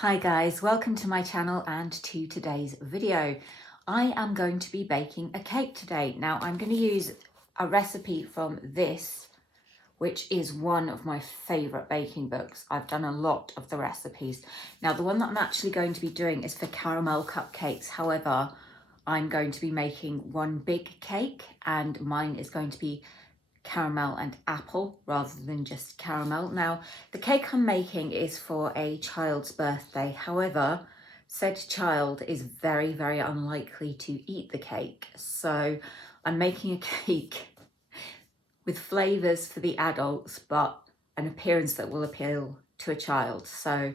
Hi guys, welcome to my channel and to today's video. I am going to be baking a cake today. Now I'm going to use a recipe from this, which is one of my favourite baking books. I've done a lot of the recipes. Now the one that I'm actually going to be doing is for caramel cupcakes. However, I'm going to be making one big cake and mine is going to be caramel and apple rather than just caramel. Now the cake I'm making is for a child's birthday. However, said child is very unlikely to eat the cake, so I'm making a cake with flavors for the adults but an appearance that will appeal to a child, so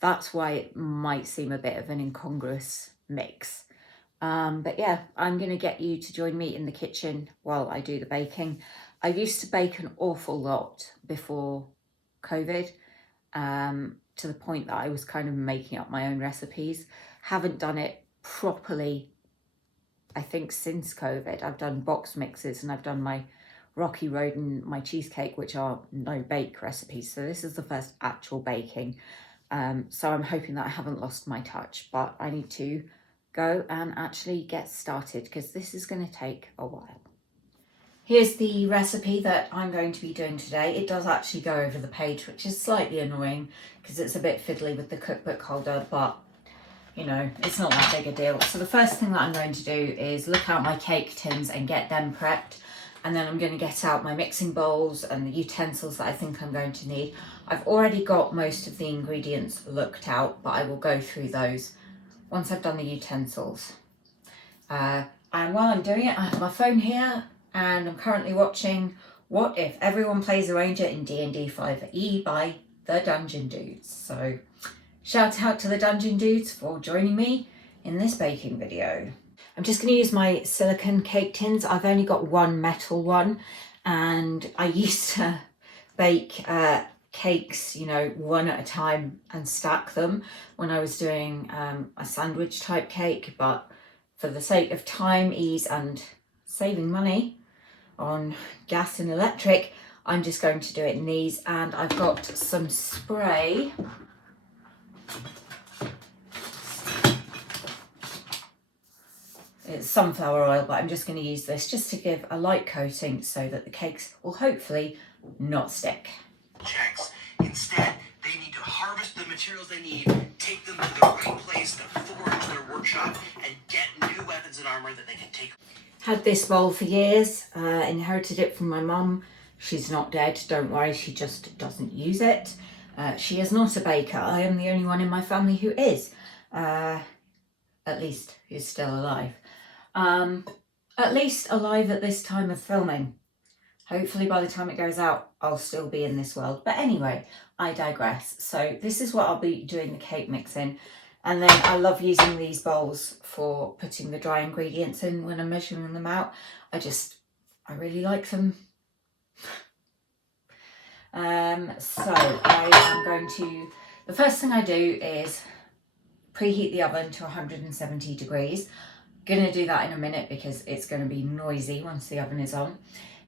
that's why it might seem a bit of an incongruous mix. But yeah, I'm going to get you to join me in the kitchen while I do the baking. I used to bake an awful lot before COVID, to the point that I was kind of making up my own recipes. Haven't done it properly, I think, since COVID. I've done box mixes and I've done my Rocky Road and my cheesecake, which are no bake recipes. So this is the first actual baking. So I'm hoping that I haven't lost my touch, but I need to go and actually get started because this is going to take a while. Here's the recipe that I'm going to be doing today. It does actually go over the page, which is slightly annoying because it's a bit fiddly with the cookbook holder, but you know, it's not that big a deal. So the first thing that I'm going to do is look out my cake tins and get them prepped. And then I'm going to get out my mixing bowls and the utensils that I think I'm going to need. I've already got most of the ingredients looked out, but I will go through those once I've done the utensils. And while I'm doing it, I have my phone here and I'm currently watching What If Everyone Plays a Ranger in D&D 5e by the Dungeon Dudes. So shout out to the Dungeon Dudes for joining me in this baking video. I'm just going to use my silicone cake tins. I've only got one metal one, and I used to bake cakes, you know, one at a time and stack them when I was doing a sandwich type cake, but for the sake of time, ease and saving money on gas and electric, I'm just going to do it in these. And I've got some spray. It's sunflower oil, but I'm just going to use this just to give a light coating so that the cakes will hopefully not stick. Checks. Instead, they need to harvest the materials they need, take them to the right place, to forge their workshop, and get new weapons and armor that they can take. Had this bowl for years, inherited it from my mum. She's not dead, don't worry, she just doesn't use it. She is not a baker. I am the only one in my family who is, at least who's still alive. At least alive at this time of filming. Hopefully by the time it goes out, I'll still be in this world. But anyway, I digress. So this is what I'll be doing the cake mix in. And then I love using these bowls for putting the dry ingredients in when I'm measuring them out. I really like them. So I am going to, the first thing I do is preheat the oven to 170 degrees. Going to do that in a minute because it's going to be noisy once the oven is on.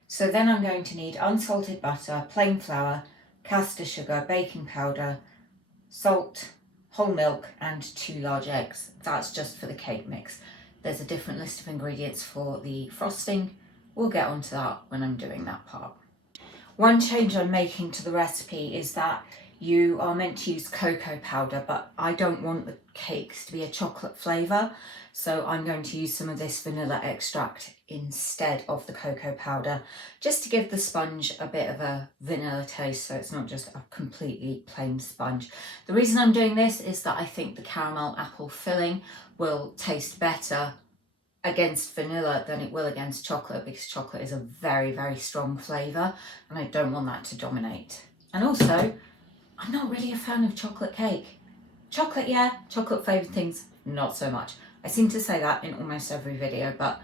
So then I'm going to need unsalted butter, plain flour, caster sugar, baking powder, salt, whole milk and 2 large eggs. That's just for the cake mix. There's a different list of ingredients for the frosting. We'll get onto that when I'm doing that part. One change I'm making to the recipe is that you are meant to use cocoa powder, but I don't want the cakes to be a chocolate flavour, so I'm going to use some of this vanilla extract instead of the cocoa powder, just to give the sponge a bit of a vanilla taste, so it's not just a completely plain sponge. The reason I'm doing this is that I think the caramel apple filling will taste better against vanilla than it will against chocolate, because chocolate is a very strong flavour and I don't want that to dominate. And also, I'm not really a fan of chocolate cake. Chocolate, yeah, chocolate flavoured things, not so much. I seem to say that in almost every video, but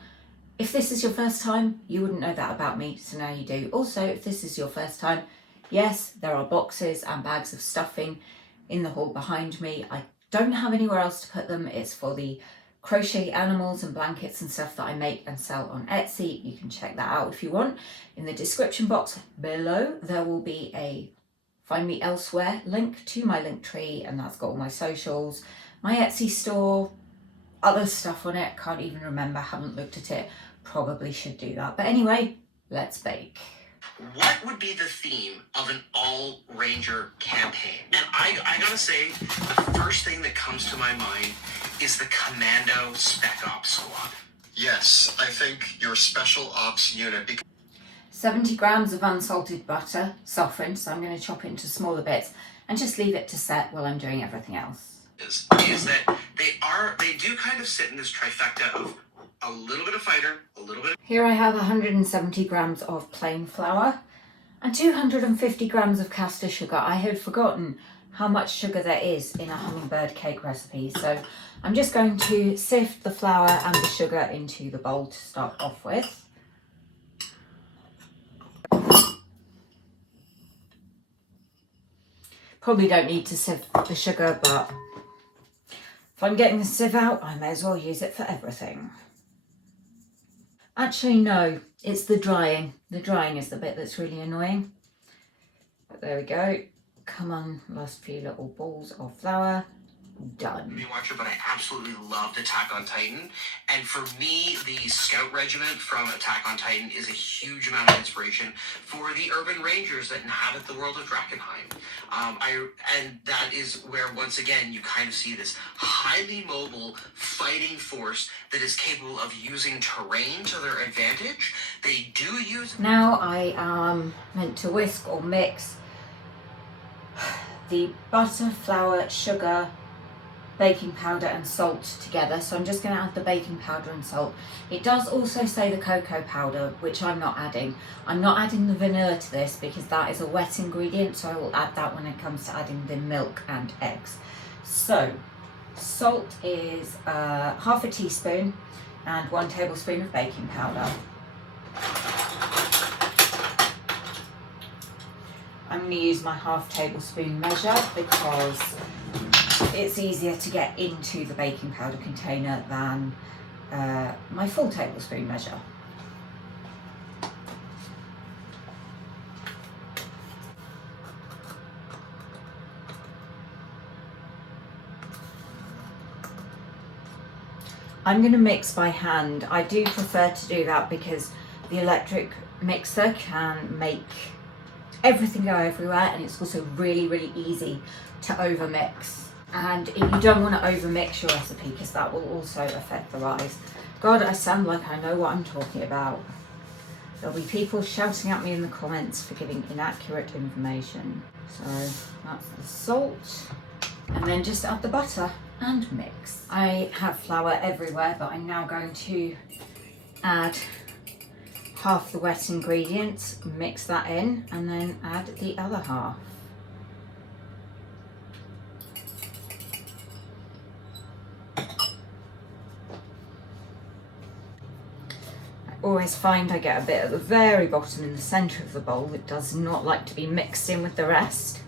if this is your first time, you wouldn't know that about me, so now you do. Also, if this is your first time, yes, there are boxes and bags of stuffing in the hall behind me. I don't have anywhere else to put them. It's for the crochet animals and blankets and stuff that I make and sell on Etsy. You can check that out if you want. In the description box below, there will be a find me elsewhere, link to my Linktree, and that's got all my socials, my Etsy store, other stuff on it. Can't even remember, haven't looked at it. Probably should do that. But anyway, let's bake. What would be the theme of an All Ranger campaign? And I gotta say, the first thing that comes to my mind is the Commando Spec Ops Squad. Yes, I think your Special Ops unit... 70 grams of unsalted butter, softened, so I'm going to chop it into smaller bits and just leave it to set while I'm doing everything else. Is that they do kind of sit in this trifecta of a little bit of fighter, a little bit of... Here I have 170 grams of plain flour and 250 grams of caster sugar. I had forgotten how much sugar there is in a hummingbird cake recipe, so I'm just going to sift the flour and the sugar into the bowl to start off with. Probably don't need to sieve the sugar, but if I'm getting the sieve out, I may as well use it for everything. Actually, no, it's the drying. The drying is the bit that's really annoying. But there we go. Come on, last few little balls of flour. Done. Watcher, but I absolutely loved Attack on Titan, and for me, the Scout Regiment from Attack on Titan is a huge amount of inspiration for the urban rangers that inhabit the world of Drakenheim. And that is where, once again, you kind of see this highly mobile fighting force that is capable of using terrain to their advantage. They do use... Now I am meant to whisk or mix the butter, flour, sugar, baking powder and salt together. So I'm just going to add the baking powder and salt. It does also say the cocoa powder, which I'm not adding. I'm not adding the vanilla to this because that is a wet ingredient, so I will add that when it comes to adding the milk and eggs. So salt is half a teaspoon and 1 tablespoon of baking powder. I'm going to use my half tablespoon measure because it's easier to get into the baking powder container than my full tablespoon measure. I'm going to mix by hand. I do prefer to do that because the electric mixer can make everything go everywhere, and it's also really, really easy to overmix. And you don't want to overmix your recipe because that will also affect the rise. God, I sound like I know what I'm talking about. There'll be people shouting at me in the comments for giving inaccurate information. So that's the salt. And then just add the butter and mix. I have flour everywhere, but I'm now going to add half the wet ingredients, mix that in, and then add the other half. Always find I get a bit at the very bottom in the centre of the bowl that does not like to be mixed in with the rest.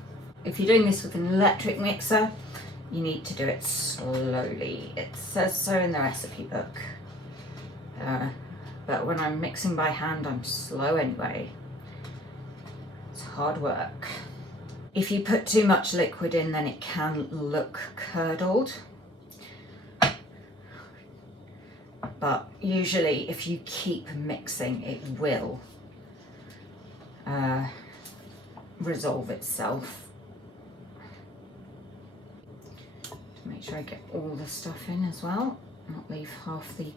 If you're doing this with an electric mixer, you need to do it slowly. It says so in the recipe book. But when I'm mixing by hand, I'm slow anyway. It's hard work. If you put too much liquid in, then it can look curdled. But usually if you keep mixing, it will resolve itself. Make sure I get all the stuff in as well, not leave half the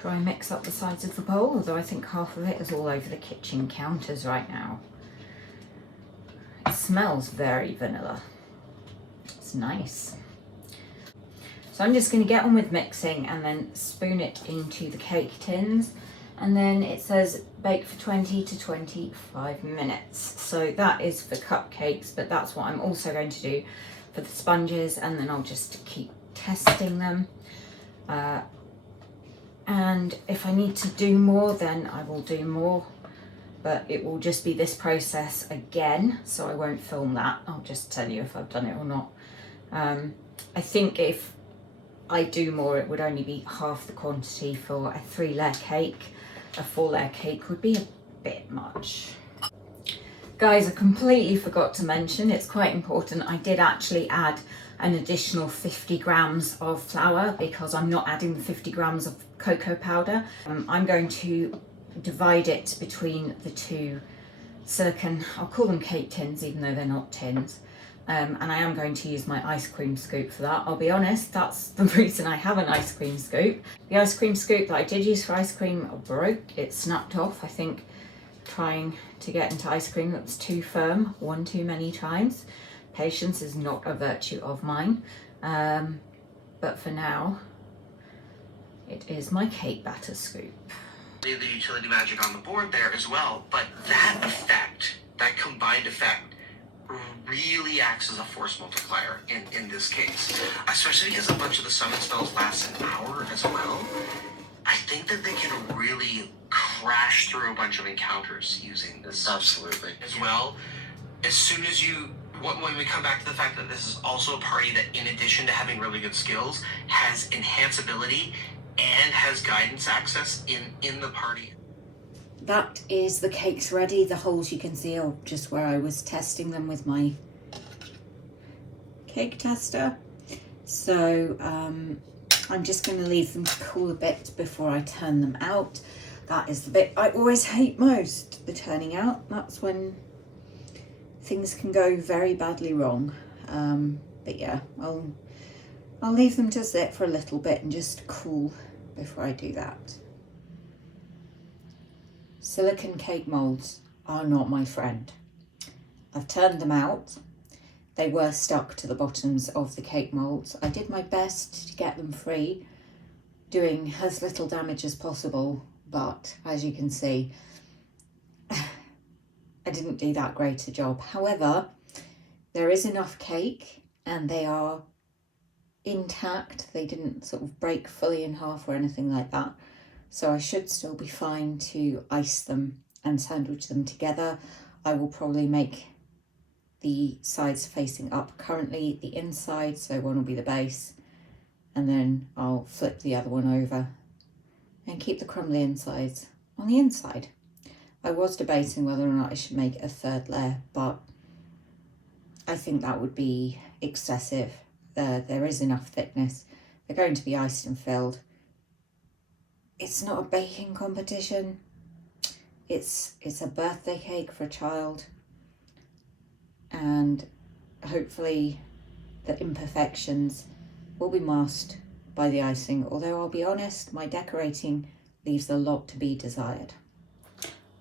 dry mix up the sides of the bowl, although I think half of it is all over the kitchen counters right now. It smells very vanilla. It's nice. So I'm just going to get on with mixing and then spoon it into the cake tins, and then it says bake for 20 to 25 minutes. So that is for cupcakes, but that's what I'm also going to do for the sponges, and then I'll just keep testing them. And if I need to do more, then I will do more, but it will just be this process again, so I won't film that. I'll just tell you if I've done it or not. I think if I do more, it would only be half the quantity for a 3-layer cake. A 4-layer cake would be a bit much. Guys, I completely forgot to mention, it's quite important, I did actually add an additional 50 grams of flour because I'm not adding the 50 grams of cocoa powder. I'm going to divide it between the two silicone, I'll call them cake tins even though they're not tins. And I am going to use my ice cream scoop for that. I'll be honest, that's the reason I have an ice cream scoop. The ice cream scoop that I did use for ice cream broke, it snapped off. I think trying to get into ice cream that was too firm one too many times. Patience is not a virtue of mine, but for now it is my cake batter scoop. The utility magic on the board there as well, but that effect, that combined effect, really acts as a force multiplier in this case, especially because a bunch of the summon spells last an hour as well. I think that they can really crash through a bunch of encounters using this Absolutely. as well. As soon as when we come back to the fact that this is also a party that, in addition to having really good skills, has enhanceability and has guidance access in the party. That is the cakes ready. The holes you can see are just where I was testing them with my cake tester. So I'm just going to leave them to cool a bit before I turn them out. That is the bit I always hate most, the turning out. That's when things can go very badly wrong. But yeah, I'll leave them to sit for a little bit and just cool before I do that. Silicone cake molds are not my friend. I've turned them out. They were stuck to the bottoms of the cake molds. I did my best to get them free, doing as little damage as possible, but as you can see, I didn't do that great a job. However, there is enough cake and they are intact. They didn't sort of break fully in half or anything like that. So I should still be fine to ice them and sandwich them together. I will probably make the sides facing up currently the inside, so one will be the base, and then I'll flip the other one over and keep the crumbly insides on the inside. I was debating whether or not I should make a third layer, but I think that would be excessive. There is enough thickness. They're going to be iced and filled. It's not a baking competition. It's a birthday cake for a child. And hopefully the imperfections will be masked by the icing. Although I'll be honest, my decorating leaves a lot to be desired.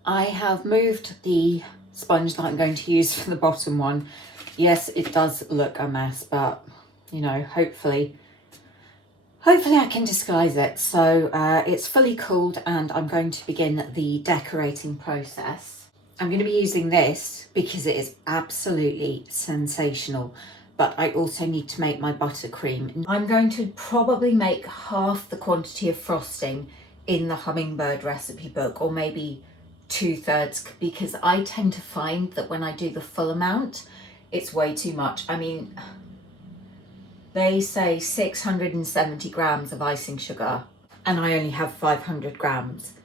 I have moved the sponge that I'm going to use for the bottom one. Yes, it does look a mess, but you know, hopefully I can disguise it. So it's fully cooled and I'm going to begin the decorating process. I'm going to be using this because it is absolutely sensational, but I also need to make my buttercream. I'm going to probably make half the quantity of frosting in the Hummingbird recipe book, or maybe 2/3, because I tend to find that when I do the full amount, it's way too much. I mean, they say 670 grams of icing sugar and I only have 500 grams.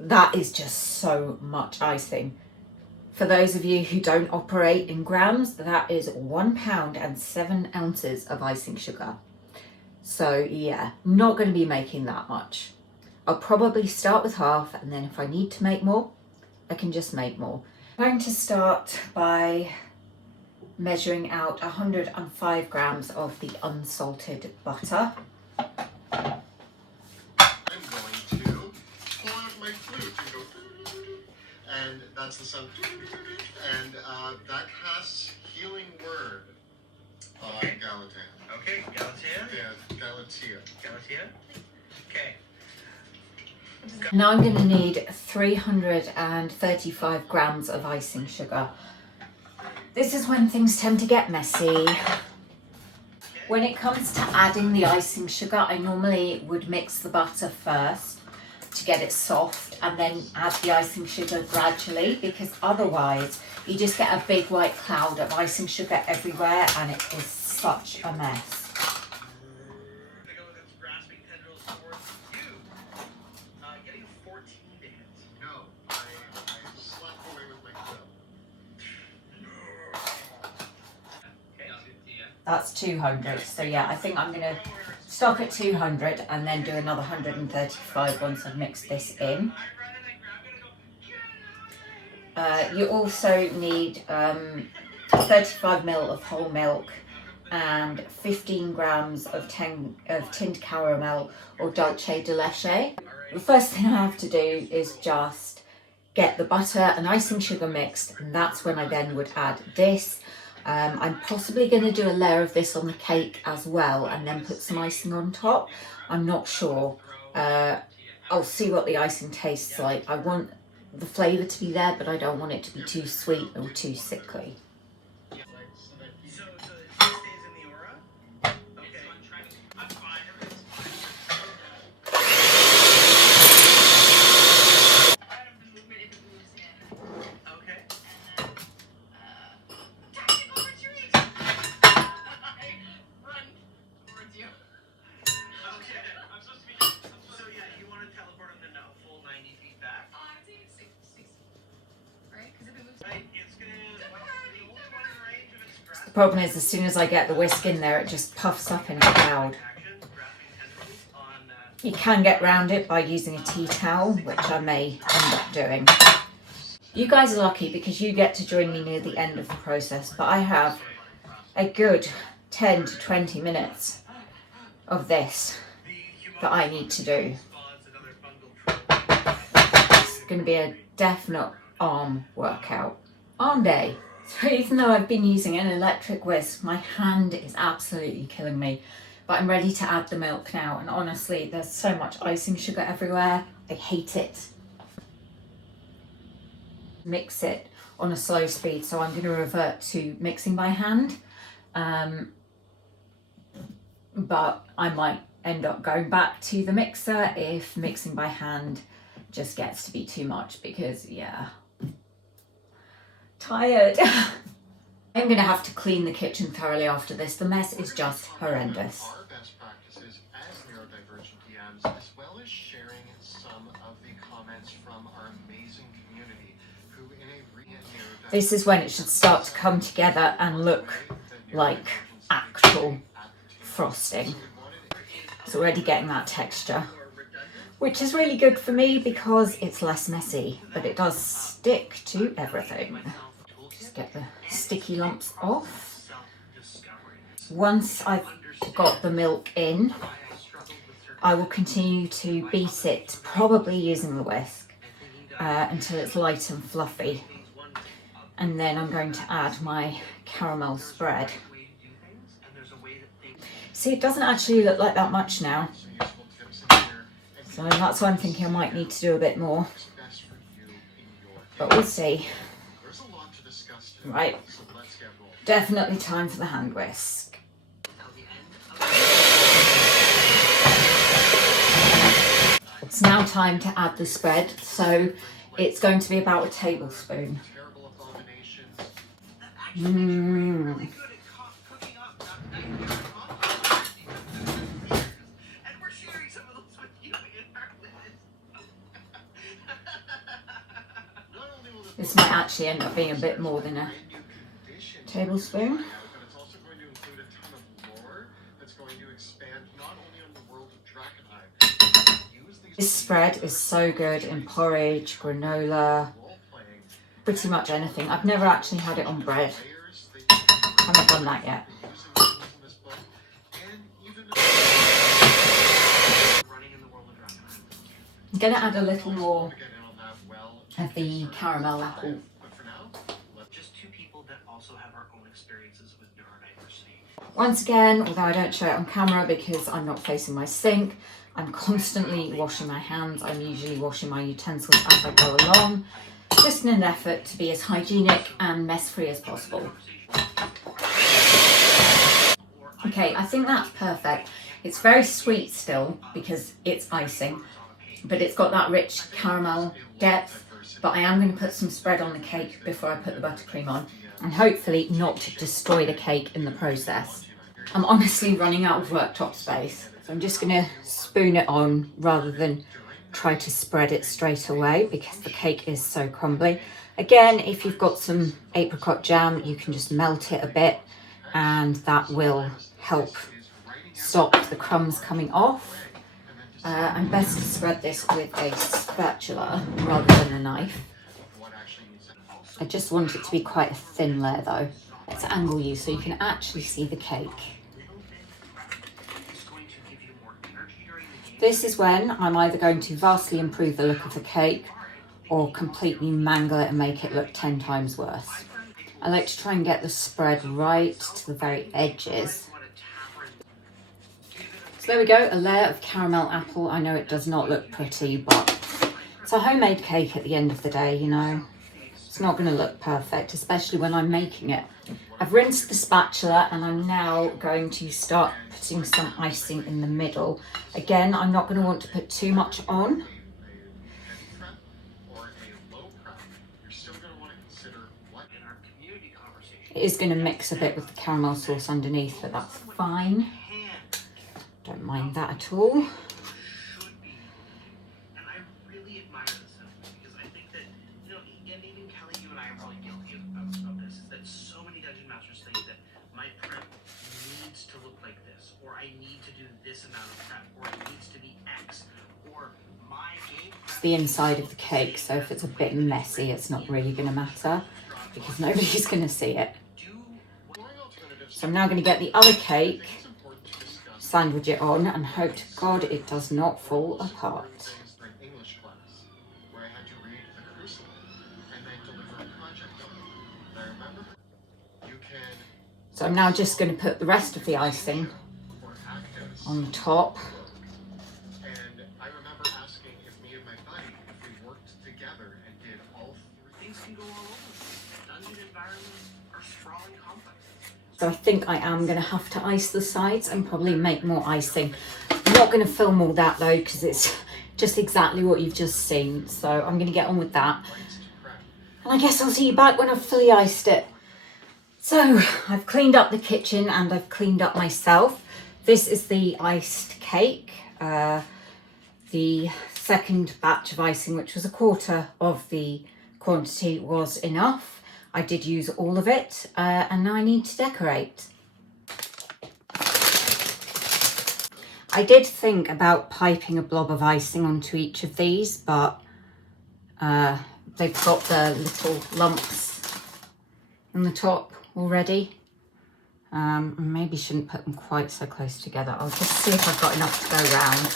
That is just so much icing. For those of you who don't operate in grams, that is 1 pound and 7 ounces of icing sugar. So yeah, not going to be making that much. I'll probably start with half, and then if I need to make more, I can just make more. I'm going to start by measuring out 105 grams of the unsalted butter. I'm going to pull out my flute and go, and that's the sound, and that casts Healing Word on Galatea. Okay, Galatea? Yeah, Galatea. Galatea? Okay. Now I'm going to need 335 grams of icing sugar. This is when things tend to get messy. When it comes to adding the icing sugar, I normally would mix the butter first to get it soft and then add the icing sugar gradually, because otherwise you just get a big white cloud of icing sugar everywhere and it is such a mess. No, I slept away with That's 200. So yeah, I think I'm going to stop at 200 and then do another 135 once I've mixed this in. You also need 35 ml of whole milk and 15 grams of tinned caramel or dulce de leche. The first thing I have to do is just get the butter and icing sugar mixed, and that's when I then would add this. I'm possibly going to do a layer of this on the cake as well and then put some icing on top. I'm not sure. I'll see what the icing tastes like. I want the flavour to be there, but I don't want it to be too sweet or too sickly. So it stays in the aura? Okay. I'm fine. Okay. Tactical retreat! I run towards you. Okay. I'm supposed to be. So yeah, you want to teleport him the full 90 feet back? I would say 60. Right? Because if it moves. Right. It's gonna. The only one in range of its grasp. The problem is, as soon as I get the whisk in there, it just puffs up in a cloud. Action, grasping tendrils on. You can get round it by using a tea towel, which I may end up doing. You guys are lucky because you get to join me near the end of the process, but I have a good 10 to 20 minutes of this that I need to do. It's going to be a definite arm workout. Arm day. So even though I've been using an electric whisk, my hand is absolutely killing me. But I'm ready to add the milk now, and honestly, there's so much icing sugar everywhere. I hate it. Mix it on a slow speed, so I'm going to revert to mixing by hand. But I might end up going back to the mixer if mixing by hand just gets to be too much, because yeah, tired. I'm going to have to clean the kitchen thoroughly after this. The mess is just horrendous. Our best practices as neurodivergent DMs, as well as sharing some of the comments from our amazing community who in a This is when it should start to come together and look like actual frosting. It's already getting that texture, which is really good for me because it's less messy, but it does stick to everything. Just get the sticky lumps off. Once I've got the milk in, I will continue to beat it, probably using the whisk, until it's light and fluffy. And then I'm going to add my caramel spread. See, it doesn't actually look like that much now. So that's why I'm thinking I might need to do a bit more. But we'll see. Right. Definitely time for the hand whisk. It's now time to add the spread. So it's going to be about a tablespoon. This might actually end up being a bit more than a tablespoon. This spread is so good in porridge, granola, pretty much anything. I've never actually had it on bread. Haven't done that yet. I'm going to add a little more of the caramel apple. Just two people that also have our own experiences with neurodiversity. Once again, although I don't show it on camera because I'm not facing my sink, I'm constantly washing my hands. I'm usually washing my utensils as I go along, just in an effort to be as hygienic and mess-free as possible. Okay, I think that's perfect. It's very sweet still because it's icing, but it's got that rich caramel depth. But I am going to put some spread on the cake before I put the buttercream on, and hopefully not destroy the cake in the process. I'm honestly running out of worktop space, so I'm just going to spoon it on rather than try to spread it straight away because the cake is so crumbly. Again, if you've got some apricot jam, you can just melt it a bit and that will help stop the crumbs coming off. I'm best to spread this with a spatula rather than a knife. I just want it to be quite a thin layer though. Let's angle you so you can actually see the cake. This is when I'm either going to vastly improve the look of the cake or completely mangle it and make it look 10 times worse. I like to try and get the spread right to the very edges. So there we go, a layer of caramel apple. I know it does not look pretty, but it's a homemade cake at the end of the day, you know. It's not going to look perfect, especially when I'm making it. I've rinsed the spatula and I'm now going to start putting some icing in the middle. Again, I'm not going to want to put too much on. It is going to mix a bit with the caramel sauce underneath, but that's fine. Don't mind that at all. And I really admire this because I think that, you know, and even Kelly, you and I are probably guilty of this, is that so many dungeon masters think that my prep needs to look like this, or I need to do this amount of prep, or it needs to be X, or my game prep. It's the inside of the cake, so if it's a bit messy, it's not really going to matter because nobody's going to see it. So I'm now going to get the other cake, sandwich it on, and hope to God it does not fall apart. So I'm now just going to put the rest of the icing on the top. And I remember asking if me and my buddy, if we worked together and did all three. Things can go all over. Dungeon environments are sprawling complexes. So I think I am going to have to ice the sides and probably make more icing. I'm not going to film all that though because it's just exactly what you've just seen. So I'm going to get on with that. And I guess I'll see you back when I've fully iced it. So I've cleaned up the kitchen and I've cleaned up myself. This is the iced cake. The second batch of icing, which was a quarter of the quantity, was enough. I did use all of it, and now I need to decorate. I did think about piping a blob of icing onto each of these, but they've got the little lumps on the top already. Maybe shouldn't put them quite so close together. I'll just see if I've got enough to go round.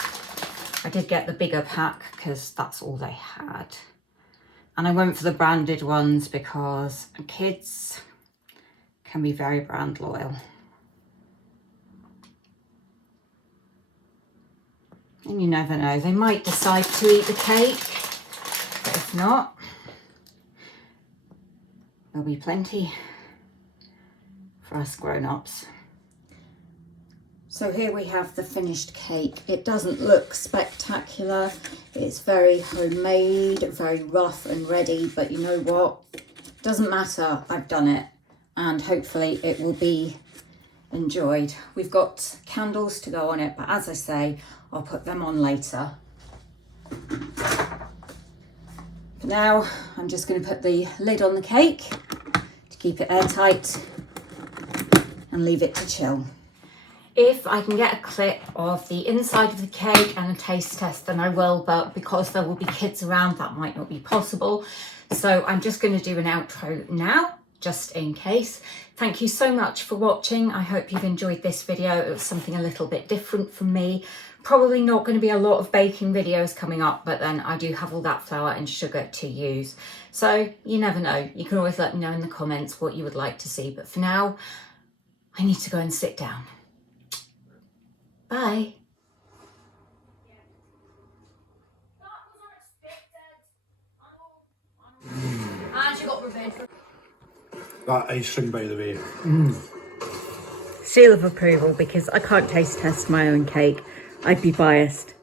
I did get the bigger pack because that's all they had. And I went for the branded ones because kids can be very brand loyal. And you never know, they might decide to eat the cake, but if not, there'll be plenty for us grown-ups. So here we have the finished cake. It doesn't look spectacular. It's very homemade, very rough and ready, but you know what? Doesn't matter, I've done it, and hopefully it will be enjoyed. We've got candles to go on it, but as I say, I'll put them on later. For now, I'm just going to put the lid on the cake to keep it airtight and leave it to chill. If I can get a clip of the inside of the cake and a taste test, then I will, but because there will be kids around, that might not be possible. So I'm just going to do an outro now, just in case. Thank you so much for watching. I hope you've enjoyed this video. It was something a little bit different from me. Probably not going to be a lot of baking videos coming up, but then I do have all that flour and sugar to use. So you never know. You can always let me know in the comments what you would like to see. But for now, I need to go and sit down. Bye. And she got revenge. That icing, by the way. Seal of approval, because I can't taste test my own cake. I'd be biased.